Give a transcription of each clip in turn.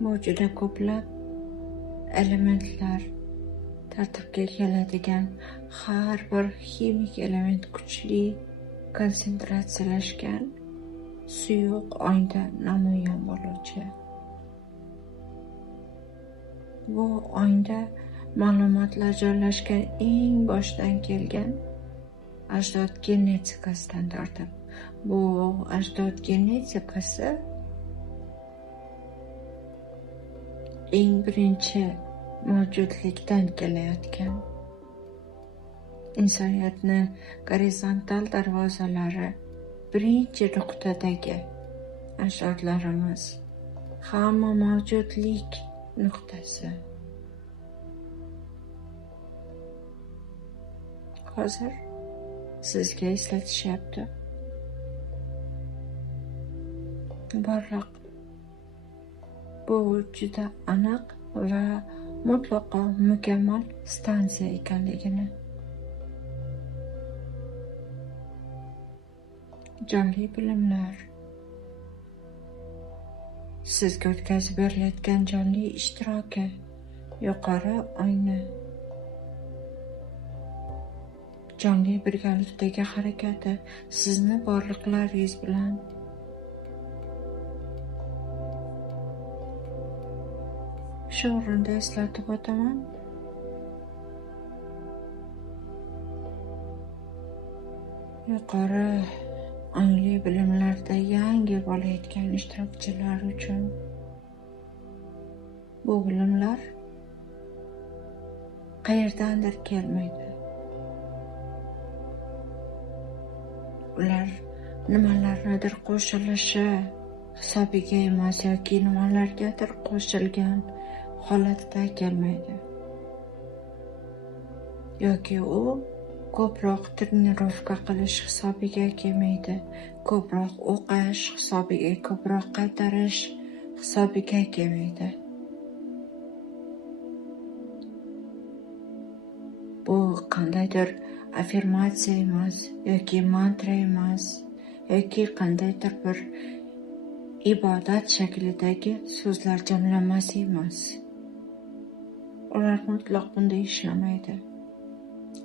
Bu juda ko'plab elementlar tartibga keladigan har bir ximik element kuchli konsentratsiyalashgan suyuq o'ngda namoyon bo'luvchi. Bu o'ngda ma'lumotlar joylashgan eng boshdan kelgan ajdod genetikasidan tortib, bu ajdod genetikasi eng birinchi mavjudlikdan kelayotgan insoniyatni gorizontal darvozalari birinchi nuqtadagi ajdodlarimiz, hamma mavjudlik nuqtasi. Hozir sizga eslatishyapti. Borliq bu juda aniq va mutlaqo mukammal stansiya ekanligini. Jonli bilimlar sizga o'tkazib berilayotgan jonli ishtiroki, yuqori ongni jonli birgalikdagi harakati sizni borliqlaringiz bilan shu o'rinda eslatib o'taman. Yuqori ongli bilimlarda yangi bo'layotgan ishtirokchilar uchun bu bilimlar qayerdandir kelmaydi. Ular nimalarnidir qo'shilishi hisobiga emas yoki nimalargadir qo'shilgan holatda kelmaydi. Yoki u ko'proq trenirovka qilish hisobiga kelmaydi. Ko'proq o'qish hisobiga, ko'proq qaytarish hisobiga kelmaydi. Bu qandaydir affirmatsiya emas, yoki mantra emas, yoki qandaydir bir ibodat shaklidagi so'zlar jamlanmasi emas. Ular mutlaq bunday ishlamaydi.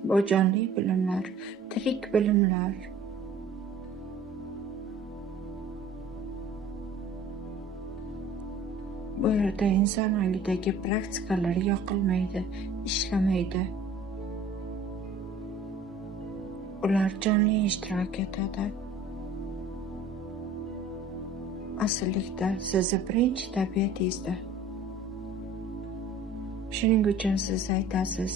Bu jonli bilimlar, tirik bilimlar. Bu yerda inson ongidagi praktikalar yoqilmaydi, ishlamaydi. Ular jonli ishtirok etadi. Asllikda sizni birinchi tabiatingizda. Shuning uchun siz aytasiz,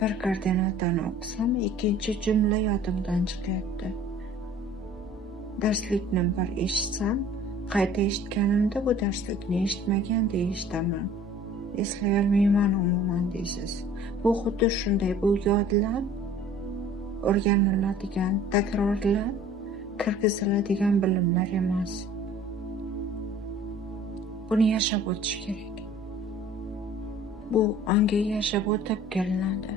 bir koordinatani o'qisam, ikkinchi jumla yodimdan chiqyapti. Darslikni bir eshitsam, qayta eshitganimda bu darslikni eshitmagan deyishdaman. Eslay olmayman umuman deysiz. Bu xuddi shunday, bu yodlab, o'rganiladigan, takrorlab, kirgiziladigan bilimlar emas. Buni yashab o'tish kerak. Bu ongga yashab o'tib kelinadi.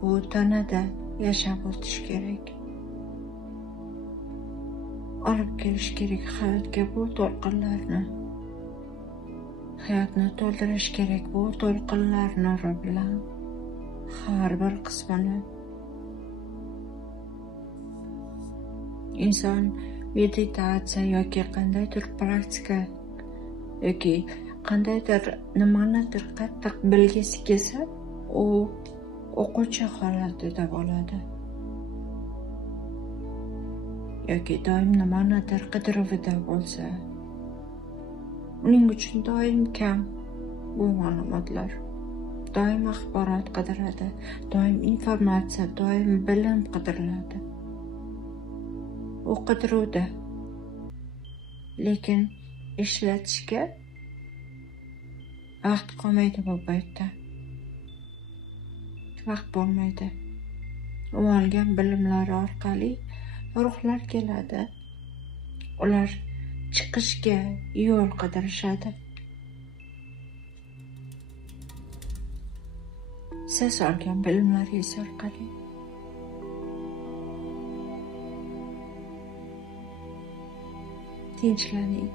Bu tanada yashab o'tish kerak. Olib kelish kerak hayotga bu to'lqinlarni. Hayotni to'ldirish kerak bu to'lqinlar nuri bilan. Har bir qismini. Inson meditatsiya yoki qandaydir praktika yoki qandaydir nimanidir qattiq bilgisi kelsa, u o'quvchi holatida bo'ladi. Yoki doim nimanidir qidiruvida bo'lsa, uning uchun doim kam bu ma'lumotlar. Doim axborot qidiradi, doim informatsiya, doim bilim qidiriladi. U qidiruvda. Lekin ishlatishga vaqt qolmaydi bu paytda. Vaqt bo'lmaydi. U olgan bilimlari orqali ruhlar keladi. Ular chiqishga yo'l qidirishadi. Siz olgan bilimlaringiz orqali. Tinchlaning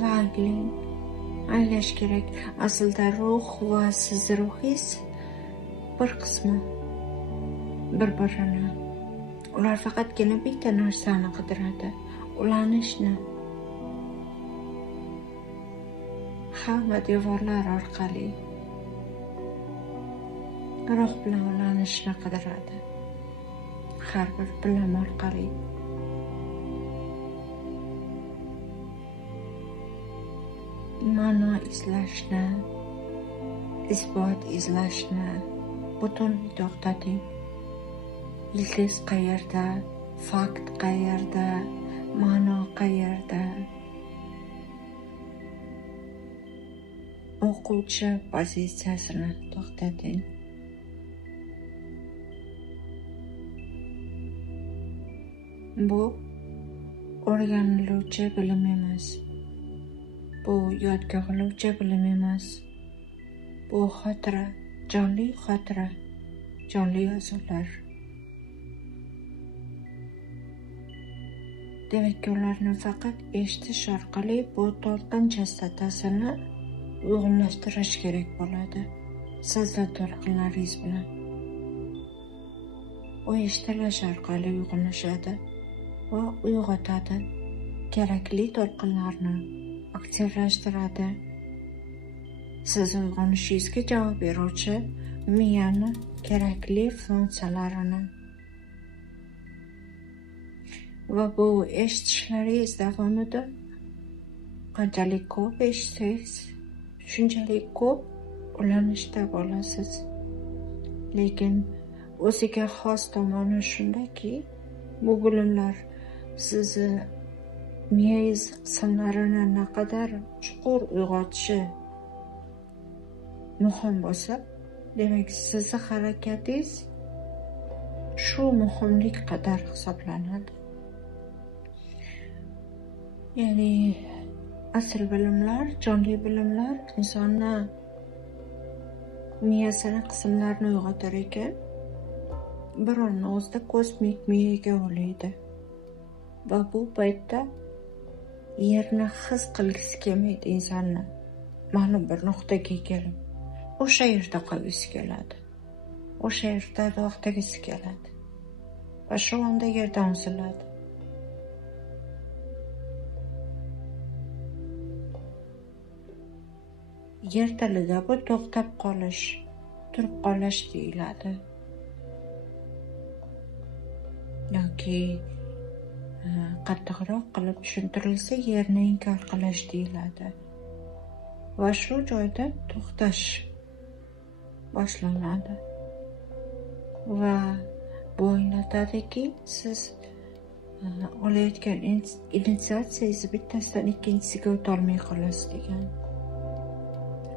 va anglash kerak. Aslida ruh va siz ruhingiz bir qismi bir-birini. Ular faqatgina bitta narsani qidiradi, ulanishni. Hamma devorlar orqali ruh bilan ulanishni qidiradi. Har bir bilim orqali. Ma'no izlashni, isbot izlashni butunlay to'xtating. Ildiz qayerda, fakt qayerda, ma'no qayerda? O'quvchi pozitsiyasini to'xtating. Bu o'rganiluvchi bilim emas. Bu yodga oluvchi bilim emas. Bu xotira, jonli yozuvlar. Demak, ularni faqat eshitish orqali bu to'lqin chastotasini uyg'unlashtirish kerak bo'ladi. Sizning to'lqinlaringiz bilan. U eshitilish orqali uyg'unlashadi va uyg'otadi. Kerakli to'lqinlarni aktivlashtiradi. Siz uyg'onishingizga javob beruvchi miyani kerakli funksiyalarini. Va bu eshitishlaringiz davomida qanchalik ko'p eshitsangiz, shunchalik ko'p ulanishda bo'lasiz. Lekin o'ziga xos tomoni shundaki, bu bilimlar sizni miyangiz qismlarini naqadar chuqur uyg'otishi muhim bo'lsa, demak sizni harakatingiz shu muhimlik qadar hisoblanadi. Ya'ni asl bilimlar, jonli bilimlar insonni miyasini qismlarini uyg'otar ekan, bir onning o'zida kosmik miyaga ulaydi. Va bu paytda yerni his qilgisi kelmaydi insonni. Ma'lum bir nuqtaga kelib, o'sha yerda qolgisi keladi. O'sha yerda to'xtagisi keladi. Va shu onda yerdan uziladi. Yer tilida bu to'xtab qolish, turib qolish deyiladi. Yoki qattiqroq qilib tushuntirilsa, yerni inkor qilish deyiladi. Va shu joyda to'xtash boshlanadi. Va bu anglatadiki, siz olayotgan initiatsiyangiz bittasidan ikkinchisiga o'tolmay qolasiz degan.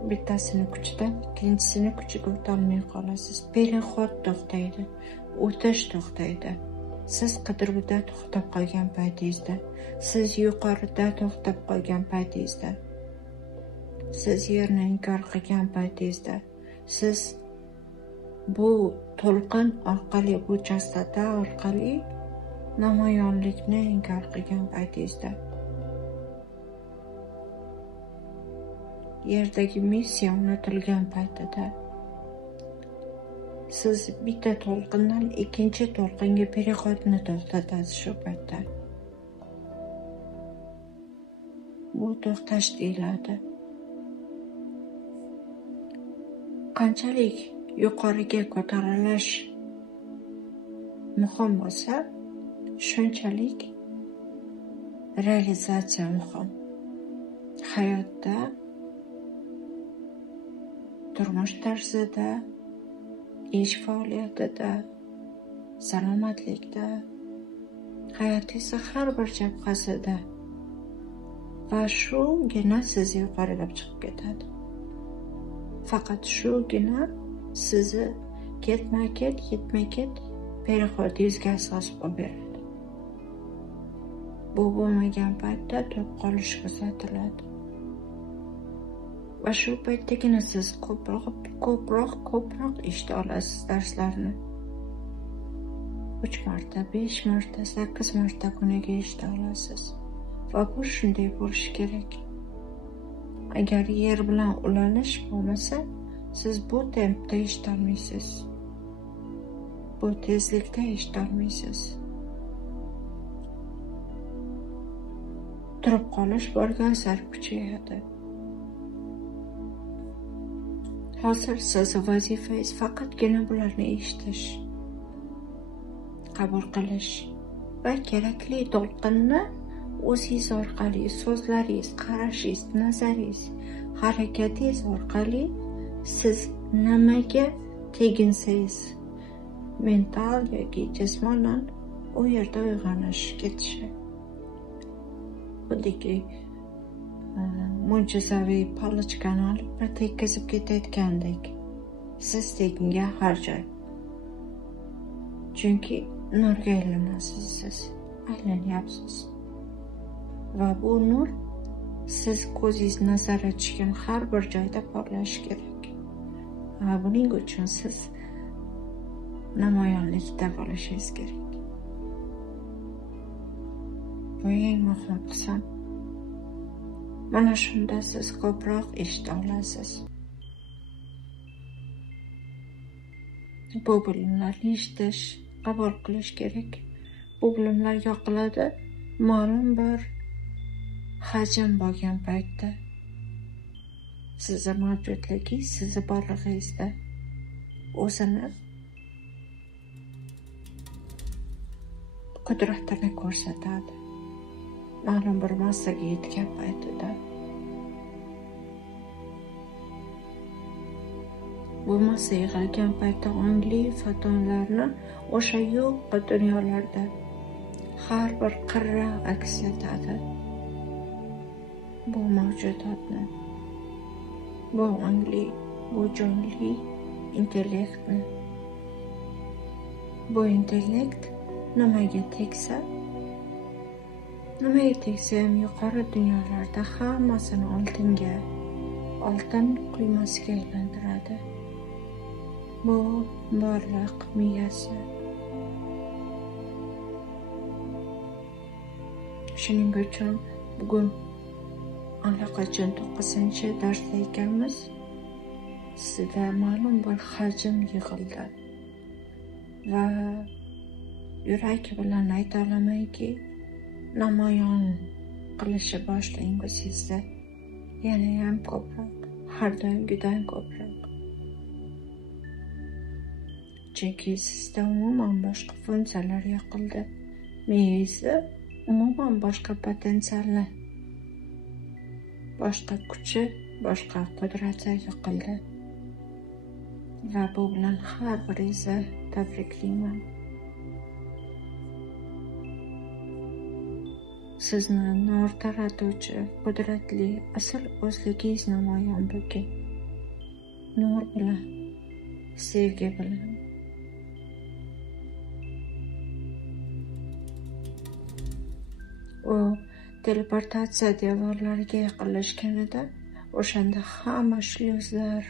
Bittasini kuchidan ikkinchisini kuchiga o'tolmay qolasiz. Perexod to'xtaydi, o'tish to'xtaydi. Siz qidiruvda to'xtab qolgan paytingizda, siz yuqorida to'xtab qolgan paytingizda, siz yerni inkor qilgan paytingizda, siz bu to'lqin orqali, bu chastota orqali namoyonlikni inkor qilgan paytingizda, yerdagi missiya unutilgan paytida, siz bitta to'lqindan ikkinchi to'lqinga perehodni to'xtatasiz shu paytda. Bu to'xtash deyiladi. Qanchalik yuqoriga ko'tarilish muhim bo'lsa, shunchalik realizatsiya muhim. Hayotda, turmush tarzida, ish faoliyatida, salomatlikda, hayotingizni har bir jabhasida va shugina sizni yuqorilab chiqib ketadi. Faqat shugina sizni ketma-ket perehodingizga asos bo'lib beradi. Bu bo'lmagan paytda to'p qolish kuzatiladi. Va shu paytdagina siz ko'proq eshita olasiz darslarni. 3 marta, 5 marta, 8 marta kuniga eshita olasiz. va bu shunday bo'lishi kerak. Agar yer bilan ulanish bo'lmasa, siz bu tempda eshitolmaysiz. Bu tezlikda eshitolmaysiz. Turib qolish borgan sari kuchayadi. Hozir sizni vazifangiz faqatgina bularni eshitish, qabul qilish va kerakli to'lqinni o'zingiz orqali, so'zlaringiz, qarashingiz, nazaringiz, harakatingiz orqali siz nimaga teginsangiz, mental yoki jismonan u yerda uyg'onish ketishi. Xuddiki mo'jizaviy palichkani olib bir tekkizib ketayotgandek, siz tegingan har joy. Chunki nurga aylanasiz, siz aylanyapsiz. Va bu nur siz ko'zingiz nazarga tushgan har bir joyda porlashi kerak. Va buning uchun siz namoyonlikda bo'lishingiz kerak. Bu eng muhim qism. Mana shunda siz ko'proq eshita olasiz. Bu bilimlarni eshitish, qabul qilish kerak. Bu bilimlar yoqiladi ma'lum bir hajm bo'lgan paytda. Sizni mavjudligi, sizni borlig'ingizda o'zini qudratini ko'rsatadi. Ma'lum bir massaga yetgan paytida. Bu massa yig'ilgan paytda ongli fotonlarni o'sha yo'q dunyolarda har bir qirra aks etadi. Bu mavjudotni, bu ongli, bu jonli intellektni. Bu intellekt nimaga tegsa ham yuqori dunyolarda hammasini oltin quymasiga aylantiradi. Bu borliq miyasi. Shuning uchun bugun allaqachon 9-darsda ekanmiz. Sizda ma'lum bir hajm yig'ildi. Va yurak bilan ayta olamanki, namoyon qilishni boshlang o'zingizda. Yana ham ko'proq, har doimgidan ko'proq. Chunki sizda umuman boshqa funksiyalar yoqildi. Miyangizda umuman boshqa potensialni, boshqa kuchi, boshqa qudrati yoqildi. Va bu bilan har biringizni tabriklayman. Sizni nur taratuvchi qudratli asl o'zligingiz namoyon bo'lgan. Nur bilan, sevgi bilan. U teleportatsiya devorlariga yaqinlashganida o'shanda hamma shlyuzlar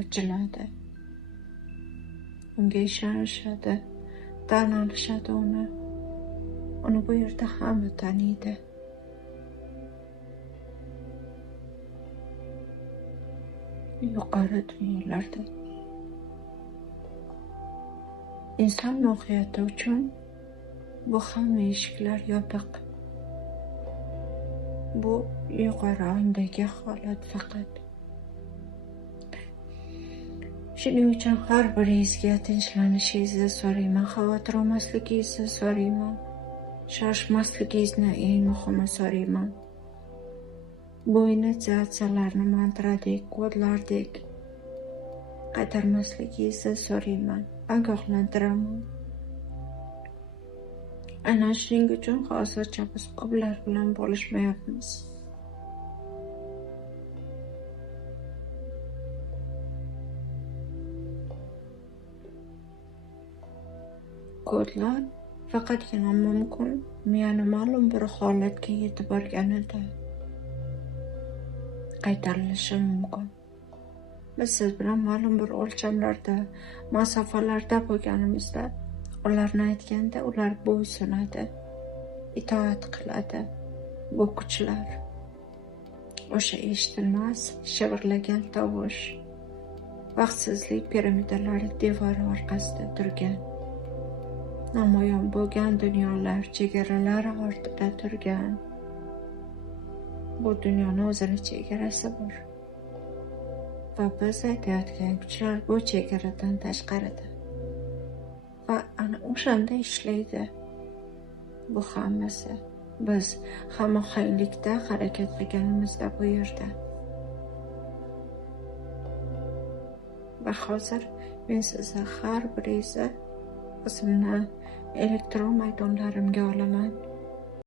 ochiladi. Unga ishonishadi, tan olishadi uni. Uni bu yerda hamma taniydi. Yuqori dunyolarda. Inson mohiyati uchun bu hamma eshiklar yopiq. Bu yuqori ongdagi holat faqat. Shuning uchun har biringizga tinchlanishingizni so'rayman, xavotir olmasligingizni so'rayman. Shoshmasligingizni eng muhimi so'rayman. Bu initiatsiyalarni mantradek, kodlardek qaytarmasligingizni so'rayman, ogohlantiraman. Ana shuning uchun hozircha biz ko'plar bilan bo'lishmayapmiz. Kodlar faqatgina mumkin miyani ma'lum bir holatga yetib borganida qaytarilishi mumkin. Biz siz bilan ma'lum bir o'lchamlarda, masofalarda bo'lganimizda ularni aytganda ular bo'ysunadi, itoat qiladi. bu kuchlar, o'sha eshitilmas shivirlagan tovush, baxtsizlik piramidalari devori orqasida turgan, namoyon bo'lgan dunyolar chegaralari ortida turgan. Bu dunyoni o'zini chegarasi bor va biz aytayotgan kuchlar bu chegaradan tashqarida va ana o'shanda ishlaydi. Bu hammasi biz hamohanglikda harakat qilganimizda bu yerda. Va hozir men sizni har biringizni o'zimni elektron maydonlarimga olaman